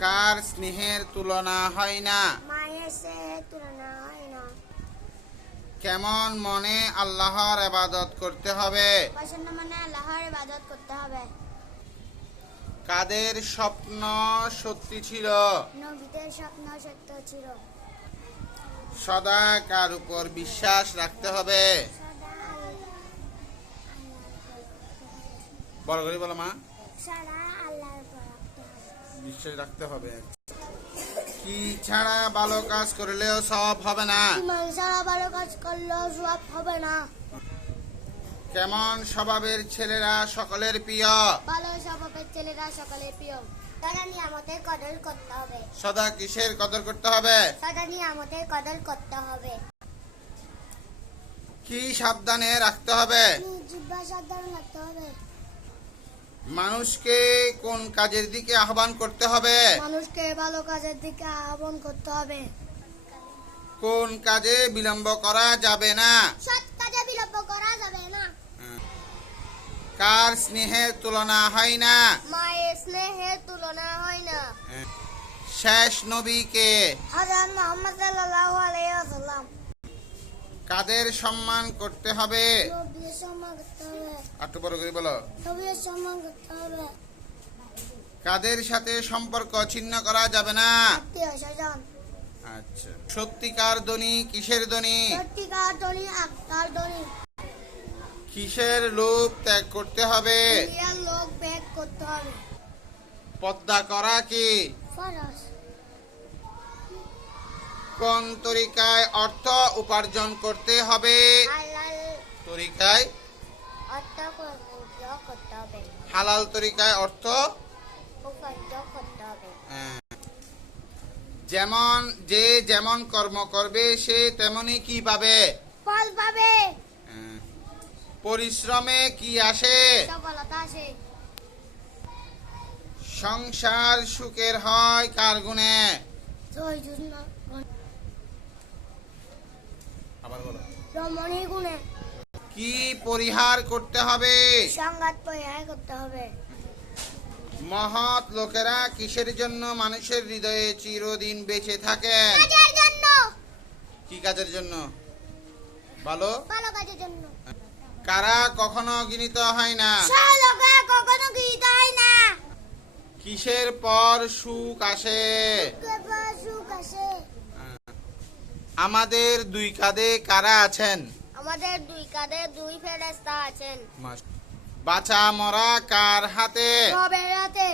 কার স্নেহের তুলনা হয় না? মায়ের সে তুলনা হয় না। কেমন মনে আল্লাহর আবাদত করতে হবে? মানে আল্লাহর ইবাদত করতে হবে। কাদের স্বপ্ন সত্যি ছিল? নবীদের স্বপ্ন সত্য ছিল। সদা কার উপর বিশ্বাস রাখতে হবে? সদা বড় করে বলো মা। সারা আল্লাহর উপর। বিশ্বাস রাখতে হবে। কি ছাড়া ভালো কাজ করলেও সব হবে না। ইমান সারা ভালো কাজ করলেও সব হবে না। কেমন স্বভাবের ছেলেরা সকলের প্রিয়? ভালো স্বভাবের ছেলেরা সকলের প্রিয়। নিয়ামতের কদর করতে হবে। সদা কিসের কদর করতে হবে? তারা নিয়ামতের কদর করতে হবে। কি সাবধানে রাখতে হবে? জিব্বা সাবধান রাখতে হবে। মানুষকে কোন কাজের দিকে আহ্বান করতে হবে? মানুষকে ভালো কাজের দিকে আহ্বান করতে হবে। কোন কাজে বিলম্ব করা যাবে না? সৎ কাজে বিলম্ব করা যাবে না। কার স্নেহের তুলনা হয় না? মায়ের স্নেহের তুলনা হয় না। শেষ নবীকে। হাজার মোহাম্মদ সাল্লাল্লাহু আলাইহি ওয়াসাল্লাম। কাদের সম্মান করতে হবে? একটু বড় করে বলো। কাদের সাথে সম্পর্ক ছিন্ন করা যাবে না? আচ্ছা। সত্যিকার ধ্বনি কিসের সত্যিকার ধনী ধনী কিসের লোভ ত্যাগ করতে হবে? ব্যাগ করতে হবে? পদ্মা করা কি? ফরজ কোন তরিকায়? অর্থ উপার্জন করতে হবে। তরিকায় হালাল তরিকায় অর্থ? আহ, যেমন যে যেমন কর্ম করবে সে তেমনি কি পাবে? ফল পাবে। পরিশ্রমে কি আসে? আসে। সংসার সুখের হয় কার গুণে? রমণী গুণে কি পরিহার করতে হবে? সংঘাত পরিহার করতে হবে। মহৎ লোকেরা কিসের জন্য মানুষের হৃদয়ে চিরদিন বেঁচে থাকেন কাজের জন্য। কি কাজের জন্য? ভালো ভালো কাজের জন্য। কারা কখনো গৃহীত হয় না? কখনো গীত হয় না। কিসের পর সুখ আসে? সুখ আসে। আমাদের দুই কাঁধে কারা আছেন? আমাদের দুই কাঁধে দুই ফেরেস্তা আছেন। বাঁচা মরা কার হাতে? রবের রাতে